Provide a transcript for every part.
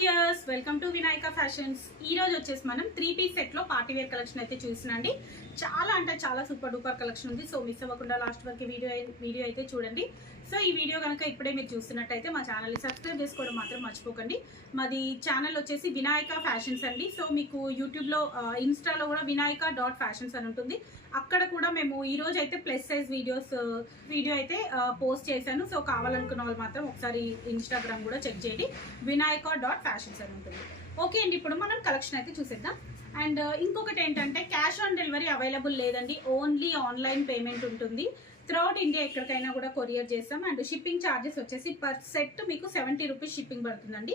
Viewers, welcome to Vinayaka fashions. ఈ రోజు వచ్చేసి మనం 3 పీస్ సెట్ లో పార్టీ వేర్ కలెక్షన్ అయితే చూస్తున్నాండి. చాలా అంటే చాలా సూపర్ డూపర్ కలెక్షన్ ఉంది. సో మిస్ అవ్వకుండా లాస్ట్ వరకు వీడియో అయితే చూడండి. సో ఈ వీడియో కనుక ఇప్పుడే మీరు చూస్తున్నట్టయితే మా ఛానల్ని సబ్స్క్రైబ్ చేసుకోవడం మాత్రం మర్చిపోకండి. మాది ఛానల్ వచ్చేసి వినాయక ఫ్యాషన్స్ అండి. సో మీకు యూట్యూబ్లో ఇన్స్టాలో కూడా వినాయక.ఫ్యాషన్స్ అని ఉంటుంది. అక్కడ కూడా మేము ఈ రోజు అయితే ప్లస్ సైజ్ వీడియో అయితే పోస్ట్ చేశాను. సో కావాలనుకున్న వాళ్ళు మాత్రం ఒకసారి ఇన్స్టాగ్రామ్ కూడా చెక్ చేయండి. వినాయక.ఫ్యాషన్స్ అని ఉంటుంది. ఓకే అండి, ఇప్పుడు మనం కలెక్షన్ అయితే చూసేద్దాం. అండ్ ఇంకొకటి ఏంటంటే క్యాష్ ఆన్ డెలివరీ అవైలబుల్ లేదండి. ఓన్లీ ఆన్లైన్ పేమెంట్ ఉంటుంది. త్రూఅవుట్ ఇండియా ఎక్కడికైనా కూడా కొరియర్ చేస్తాం. అండ్ షిప్పింగ్ ఛార్జెస్ వచ్చేసి పర్ సెట్ మీకు 70 రూపీస్ షిప్పింగ్ పడుతుందండి.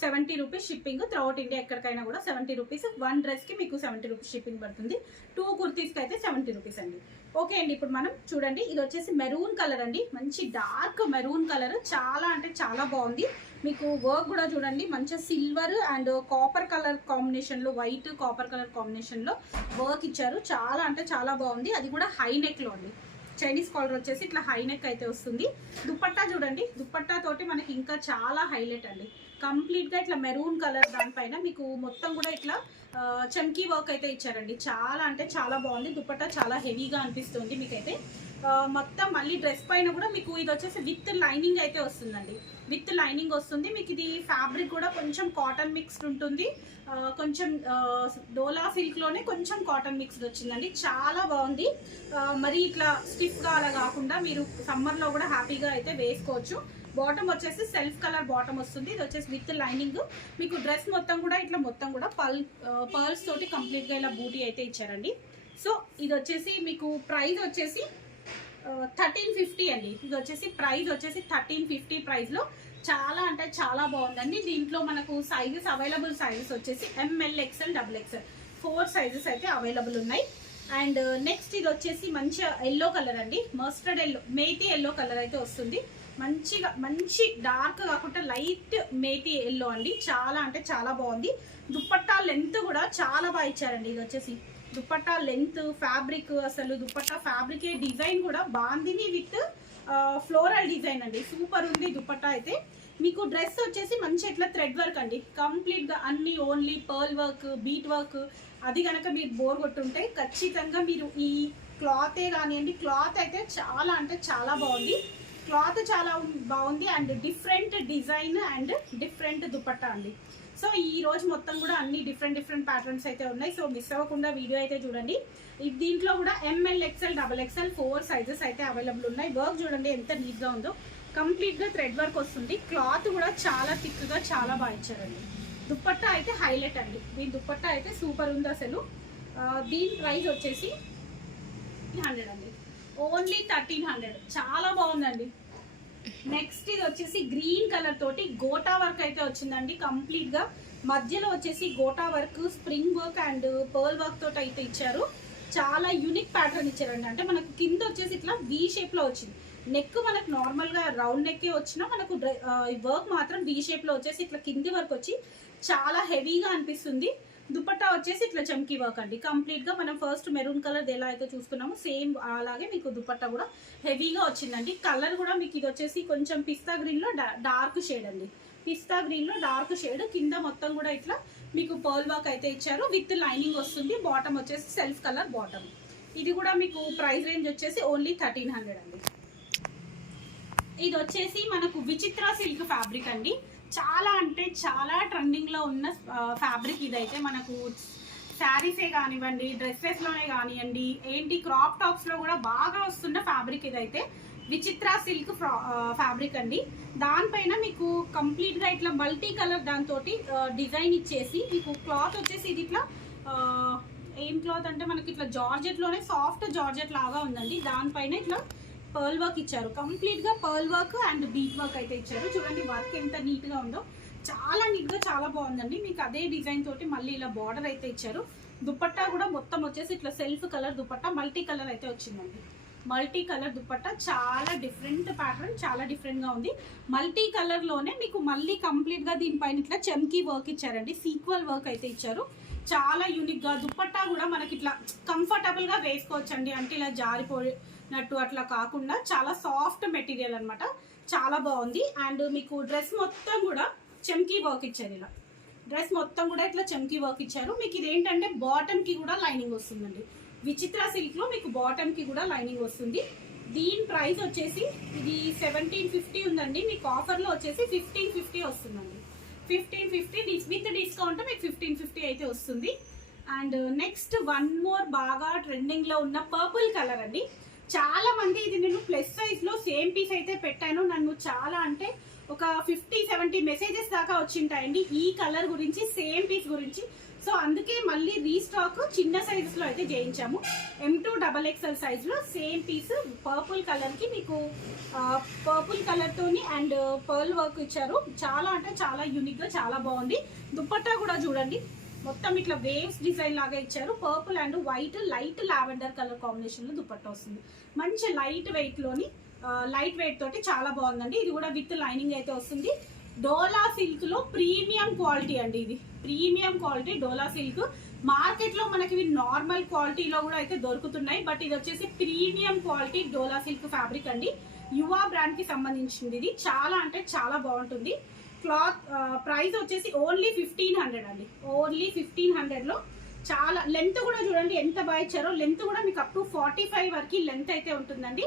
70 రూపీస్ షిప్పింగ్ త్రూఅవుట్ ఇండియా ఎక్కడికైనా కూడా 70 రూపీస్. 1 డ్రెస్కి మీకు 70 రూపీస్ షిప్పింగ్ పడుతుంది. 2 కుర్తీస్కి అయితే 70 రూపీస్ అండి. ఓకే అండి, ఇప్పుడు మనం చూడండి, ఇది వచ్చేసి మెరూన్ కలర్ అండి. మంచి డార్క్ మెరూన్ కలర్, చాలా అంటే చాలా బాగుంది. మీకు వర్క్ కూడా చూడండి, మంచిగా సిల్వర్ అండ్ కాపర్ కలర్ కాంబినేషన్లో, వైట్ కాపర్ కలర్ కాంబినేషన్లో వర్క్ ఇచ్చారు. చాలా అంటే చాలా బాగుంది. అది కూడా హై నెక్లో అండి. చైనీస్ కాలర్ వచ్చేసి ఇట్లా హై నెక్ అయితే వస్తుంది. దుపట్టా చూడండి, దుపట్టా తోటి మనకి ఇంకా చాలా హైలైట్ అండి. కంప్లీట్గా ఇట్లా మెరూన్ కలర్ దానిపైన మీకు మొత్తం కూడా ఇట్లా చమ్కీ వర్క్ అయితే ఇచ్చారండి. చాలా అంటే చాలా బాగుంది. దుపట్టా చాలా హెవీగా అనిపిస్తుంది మీకైతే. మొత్తం మళ్ళీ డ్రెస్ పైన కూడా మీకు ఇది వచ్చేసి విత్ లైనింగ్ అయితే వస్తుందండి. విత్ లైనింగ్ వస్తుంది. మీకు ఇది ఫ్యాబ్రిక్ కూడా కొంచెం కాటన్ మిక్స్డ్ ఉంటుంది. కొంచెం డోలా సిల్క్లోనే కొంచెం కాటన్ మిక్స్డ్ వచ్చిందండి. చాలా బాగుంది. మరి ఇట్లా స్టిఫ్గా అలా కాకుండా మీరు సమ్మర్లో కూడా హ్యాపీగా అయితే వేసుకోవచ్చు. బాటమ్ వచ్చేసి సెల్ఫ్ కలర్ బాటమ్ వస్తుంది. ఇది వచ్చేసి విత్ లైనింగ్. మీకు డ్రెస్ మొత్తం కూడా ఇట్లా మొత్తం కూడా పర్ల్స్ తోటి కంప్లీట్గా ఇలా బూటీ అయితే ఇచ్చారండి. సో ఇది వచ్చేసి మీకు ప్రైస్ వచ్చేసి 1350 అండి. ఇది వచ్చేసి ప్రైస్ వచ్చేసి 1350 ప్రైస్లో చాలా అంటే చాలా బాగుందండి. దీంట్లో మనకు సైజెస్ అవైలబుల్ సైజెస్ వచ్చేసి ML, XL, XXL 4 సైజెస్ అయితే అవైలబుల్ ఉన్నాయి. అండ్ నెక్స్ట్ ఇది వచ్చేసి మంచి ఎల్లో కలర్ అండి. Mustard yellow, methi yellow colour అయితే వస్తుంది. మంచిగా మంచి డార్క్ కాకుండా లైట్ మేతి ఎల్లో అండి. చాలా అంటే చాలా బాగుంది. దుపట్టా లెంత్ కూడా చాలా బాగా ఇచ్చారండి. ఇది వచ్చేసి దుపట్టా లెంత్, ఫ్యాబ్రిక్, అసలు దుపట్టా ఫ్యాబ్రిక్ డిజైన్ కూడా బాందిని విత్ ఫ్లోరల్ డిజైన్ అండి. సూపర్ ఉంది దుపట్టా అయితే. మీకు డ్రెస్ వచ్చేసి మంచి ఇట్లా థ్రెడ్ వర్క్ అండి. కంప్లీట్గా అన్ని only pearl work, bead work. అది కనుక మీరు బోర్ కొట్టుంటే ఖచ్చితంగా మీరు ఈ క్లాతే కానివ్వండి. క్లాత్ అయితే చాలా అంటే చాలా బాగుంది. క్లాత్ చాలా బాగుంది. And different design and different dupatta అండి. సో ఈ రోజు మొత్తం కూడా అన్ని డిఫరెంట్ ప్యాటర్న్స్ అయితే ఉన్నాయి. సో మిస్ అవ్వకుండా వీడియో అయితే చూడండి. దీంట్లో కూడా ML, XL, XXL 4 సైజెస్ అయితే అవైలబుల్ ఉన్నాయి. వర్క్ చూడండి ఎంత నీట్గా ఉందో. కంప్లీట్గా థ్రెడ్ వర్క్ వస్తుంది. క్లాత్ కూడా చాలా థిక్గా చాలా బాగా ఇచ్చారండి. దుపట్టా అయితే హైలైట్ అండి. దీని దుపట్టా అయితే సూపర్ ఉంది అసలు. దీని ప్రైస్ వచ్చేసి 100 అండి. ఓన్లీ 1300. చాలా బాగుందండి. నెక్స్ట్ ఇది వచ్చేసి గ్రీన్ కలర్ తోటి గోటా వర్క్ అయితే వచ్చిందండి. కంప్లీట్ గా మధ్యలో వచ్చేసి gota work, spring work and pearl work తోటి అయితే ఇచ్చారు. చాలా యూనిక్ ప్యాటర్న్ ఇచ్చారండి. అంటే మనకు కింద వచ్చేసి ఇట్లా V షేప్ లో వచ్చింది. నెక్ మనకు నార్మల్ గా రౌండ్ నెక్ వచ్చినా మనకు వర్క్ మాత్రం V షేప్ లో వచ్చేసి ఇట్లా కింది వర్క్ వచ్చి చాలా హెవీగా అనిపిస్తుంది. దుపట్టా వచ్చేసి ఇట్లా చమ్కీ వర్క్ అండి. కంప్లీట్ గా మనం ఫస్ట్ మెరూన్ కలర్ ఎలా అయితే చూసుకున్నామో సేమ్ అలాగే మీకు దుపట్టా కూడా హెవీగా వచ్చిందండి. కలర్ కూడా మీకు ఇది వచ్చేసి కొంచెం పిస్తా గ్రీన్ లో డార్క్ షేడ్ అండి. పిస్తా గ్రీన్ లో డార్క్ షేడ్. కింద మొత్తం కూడా ఇట్లా మీకు పర్ల్ వర్క్ అయితే ఇచ్చారు. విత్ లైనింగ్ వస్తుంది. బాటమ్ వచ్చేసి సెల్ఫ్ కలర్ బాటమ్. ఇది కూడా మీకు ప్రైస్ రేంజ్ వచ్చేసి ఓన్లీ 1300 అండి. ఇది వచ్చేసి మనకు విచిత్ర సిల్క్ ఫ్యాబ్రిక్ అండి. చాలా అంటే చాలా ట్రెండింగ్లో ఉన్న ఫ్యాబ్రిక్ ఇదైతే. మనకు శారీసే కానివ్వండి, డ్రెస్సెస్లోనే కానివ్వండి, ఏంటి క్రాప్ టాప్స్లో కూడా బాగా వస్తున్న ఫ్యాబ్రిక్ ఇదైతే. విచిత్ర సిల్క్ ఫ్యాబ్రిక్ అండి. దానిపైన మీకు కంప్లీట్గా ఇట్లా మల్టీ కలర్ దాంతో డిజైన్ ఇచ్చేసి మీకు క్లాత్ వచ్చేసి ఇది ఇట్లా ఏం క్లాత్ అంటే మనకి ఇట్లా జార్జెట్లోనే సాఫ్ట్ జార్జెట్ లాగా ఉందండి. దానిపైన ఇట్లా పర్ల్ వర్క్ ఇచ్చారు. కంప్లీట్ గా pearl work and bead work అయితే ఇచ్చారు. చూడండి వర్క్ ఎంత నీట్ గా ఉందో. చాలా నీట్ గా చాలా బాగుందండి. మీకు అదే డిజైన్ తోటి మళ్ళీ ఇలా బార్డర్ అయితే ఇచ్చారు. దుపట్టా కూడా మొత్తం వచ్చేసి ఇట్లా self colour dupatta, multi colour అయితే వచ్చిందండి. మల్టీ కలర్ దుపట్టా చాలా డిఫరెంట్ ప్యాటర్న్, చాలా డిఫరెంట్ గా ఉంది. మల్టీ కలర్ లోనే మీకు మళ్ళీ కంప్లీట్ గా దీనిపైన ఇట్లా చమ్కీ వర్క్ ఇచ్చారండి. సీక్వెల్ వర్క్ అయితే ఇచ్చారు. చాలా యూనిక్ గా. దుపట్టా కూడా మనకి ఇట్లా కంఫర్టబుల్ గా వేసుకోవచ్చండి. అంటే ఇలా జారిపోయినట్టు అట్లా కాకుండా చాలా సాఫ్ట్ మెటీరియల్ అనమాట. చాలా బాగుంది. అండ్ మీకు డ్రెస్ మొత్తం కూడా చమ్కీ వర్క్ ఇచ్చారు. ఇలా డ్రెస్ మొత్తం కూడా ఇట్లా చమ్కీ వర్క్ ఇచ్చారు. మీకు ఇది ఏంటంటే బాటమ్ కి కూడా లైనింగ్ వస్తుందండి. విచిత్ర సిల్క్ లో మీకు బాటమ్ కి కూడా లైనింగ్ వస్తుంది. దీని ప్రైస్ వచ్చేసి ఇది 1750 ఉందండి. మీకు ఆఫర్ లో వచ్చేసి 1550 వస్తుందండి. 1550 విత్ డిస్కౌంట్ మీకు 1550 అయితే వస్తుంది. అండ్ నెక్స్ట్ వన్ మోర్ బాగా ట్రెండింగ్ లో ఉన్న పర్పుల్ కలర్ అండి. చాలా మంది ఇది నేను ప్లస్ సైజ్ లో సేమ్ పీస్ అయితే పెట్టాను. నన్ను చాలా అంటే ఒక 50-70 మెసేజెస్ దాకా వచ్చింటాయండి ఈ కలర్ గురించి, సేమ్ పీస్ గురించి. సో అందుకే మళ్ళీ రీస్టాక్ చిన్న సైజెస్ లో అయితే చేయించాము. M2XXL సైజ్ లో సేమ్ పీస్ పర్పుల్ కలర్ కి మీకు పర్పుల్ కలర్ తోని అండ్ పర్ల్ వర్క్ ఇచ్చారు. చాలా అంటే చాలా యూనిక్ గా చాలా బాగుంది. దుపట్టా కూడా చూడండి, మొత్తం ఇట్లా వేవ్స్ డిజైన్ లాగా ఇచ్చారు. Purple and white light lavender colour combination లో దుపట్టా వస్తుంది. మంచి లైట్ వెయిట్ లోని లైట్ వెయిట్ తోటి చాలా బాగుందండి. ఇది కూడా విత్ లైనింగ్ అయితే వస్తుంది. డోలా సిల్క్ లో ప్రీమియం క్వాలిటీ అండి. ఇది ప్రీమియం క్వాలిటీ డోలా సిల్క్. మార్కెట్ లో మనకి ఇవి నార్మల్ క్వాలిటీలో కూడా అయితే దొరుకుతున్నాయి, బట్ ఇది వచ్చేసి ప్రీమియం క్వాలిటీ డోలా సిల్క్ ఫ్యాబ్రిక్ అండి. యువా బ్రాండ్ కి సంబంధించింది. ఇది చాలా అంటే చాలా బాగుంటుంది. క్లాత్ ప్రైస్ వచ్చేసి ఓన్లీ 1500 అండి. ఓన్లీ 1500 లో చాలా లెంత్ కూడా చూడండి ఎంత బాగా ఇచ్చారో. లెంత్ కూడా మీకు అప్ టు 45 వరకు లెంత్ అయితే ఉంటుందండి.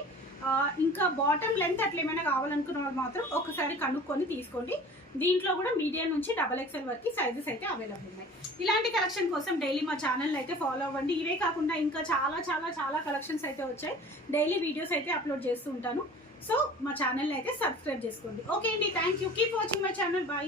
ఇంకా బాటమ్ లెంత్ అట్లా ఏమైనా కావాలనుకున్న వాళ్ళు మాత్రం ఒకసారి కనుక్కొని తీసుకోండి. దీంట్లో కూడా మీడియం నుంచి XXL వరకు సైజెస్ అయితే అవైలబుల్ ఉన్నాయి. ఇలాంటి కలెక్షన్ కోసం డైలీ మా ఛానల్ అయితే ఫాలో అవ్వండి. ఇవే కాకుండా ఇంకా చాలా చాలా చాలా కలెక్షన్స్ అయితే వచ్చాయి. డైలీ వీడియోస్ అయితే అప్లోడ్ చేస్తూ ఉంటాను. సో మా ఛానల్ అయితే సబ్స్క్రైబ్ చేసుకోండి. ఓకే అండి, thank you. Keep watching my channel. Bye.